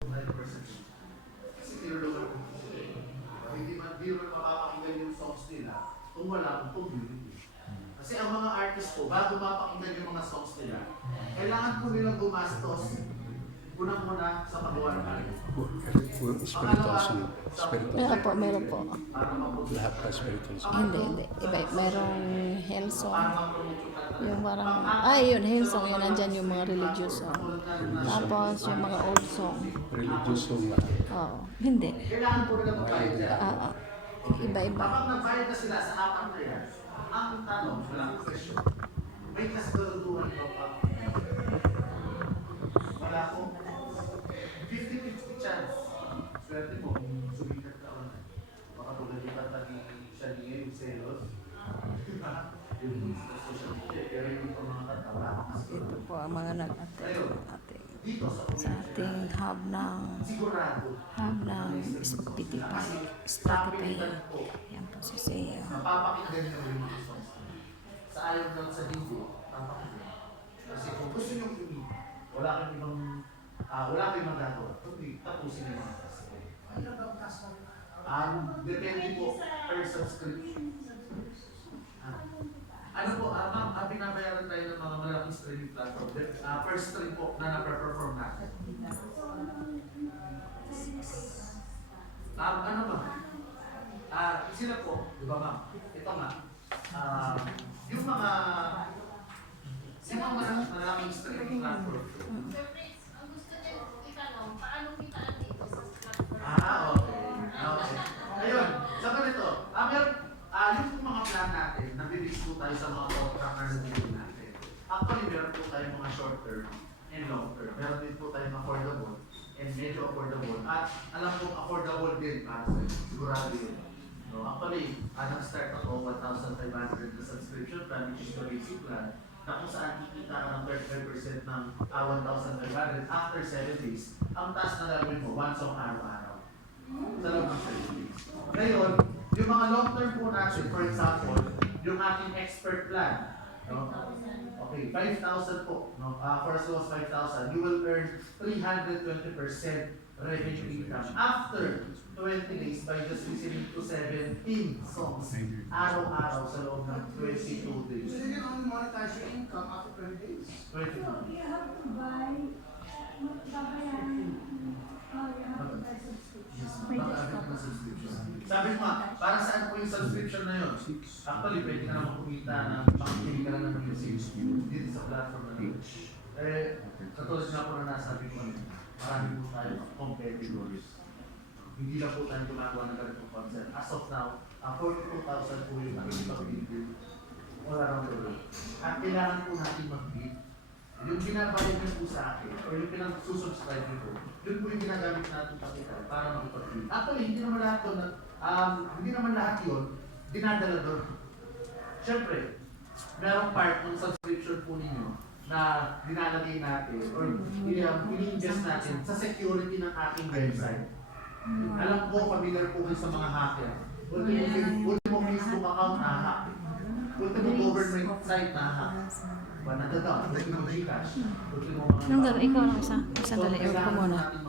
Kasi tinulungan ko. Hindi man mapapakinggan yung songs nila kung wala akong community. Kasi ang mga artist po, bago mapakinggan yung mga songs nila, kailangan po nilang gumastos unang-una sa pagawa ng kanya. Spiritual song. Meron po. Lahat pa spiritual song. Hindi. Iba, merong Hillsong. Yung parang, yun, Hillsong, yun, nandyan yung mga religious song. Tapos, yung mga old song. Religious song lahat. Oo, hindi. Kailangan po nila magbayad dyan. Iba-iba. Kapag nagbayad na sila sa apat na yan, ang tanong, walang question. May kasiguraduhan ba pa? Wala ko. 50-50 chance. Swerte mo, sumikat ka online. Baka tulad yung kanta ni Shania, yung Celos. Yung sa social media. Pero yung mga kanta, wala akong kasigurado. Ito po ang mga nag-attend Dito sa ating hub ng Spotify. Yan po si Seo. Napapakinggan nyo yung mga songs. Sa ayaw lang sa linggo, napapakinggan. Kasi kung gusto nyo yung wala kayong magagawa, kundi tapusin nyo yung mga task. Depende po per subscription. Ano po, ma'am, binabayaran tayo ng mga malaking streaming platform. First stream po na na-perform natin. Ano ba? Sila po, di ba ma'am? Ito nga. Yung mga malaking streaming platform. Ang gusto niya itanong, paano kitaan dito sa platform? Okay. Ayun, sa ganito, yung mga plan natin, nabibig po tayo sa mga contractors na dito natin. Actually, meron po tayo mga short term and long term. Meron din po tayong affordable and medyo affordable. At alam po, affordable din para sa inyo. Sigurado yun. No, actually, nag-start ako 1,500 na subscription plan, which is the basic plan, na kung saan kikita ka ng 35% ng 1,500 after 7 days. Ang taas na gagawin mo, one song araw-araw. Sa loob ng 7 days. Ngayon, yung mga long-term po natin, for example, yung ating expert plan, no? Okay, 5,000 po. No? First was 5,000. You will earn 320% revenue income after 20 days by just listening to 17 songs araw-araw sa loob ng 22 days. So you can only monetize your income after 20 days? 22 days. You have to buy, babayaran, you have to buy subscription. Sabi mo nga, para saan po yung subscription na yun? Actually, pwede ka naman kumita ng makikili ka lang ng music dito sa platform na yun. Katulad nga po na nasabi ko, marami po tayo competitors. Hindi lang po tayo gumagawa ng ganitong concept. As of now, 42,000 po yung nakikipag-bid all around the world. At kailangan po natin mag-bid. Yung binabayad niyo po sa akin, or yung pinag-susubscribe niyo po, yun po yung ginagamit natin kapital para makipag-bid. Actually, hindi naman lahat yun dinadala doon. Siyempre, merong part ng subscription po ninyo na dinalagay natin or ini-invest natin sa security ng ating website. Alam ko, familiar po kayo sa mga hacker. Ultimo Facebook account na hack. Ultimo government site na hack. Nagdadaw, ultimo Gcash. Ultimo mga... Ikaw lang isa. Sandali, ko muna.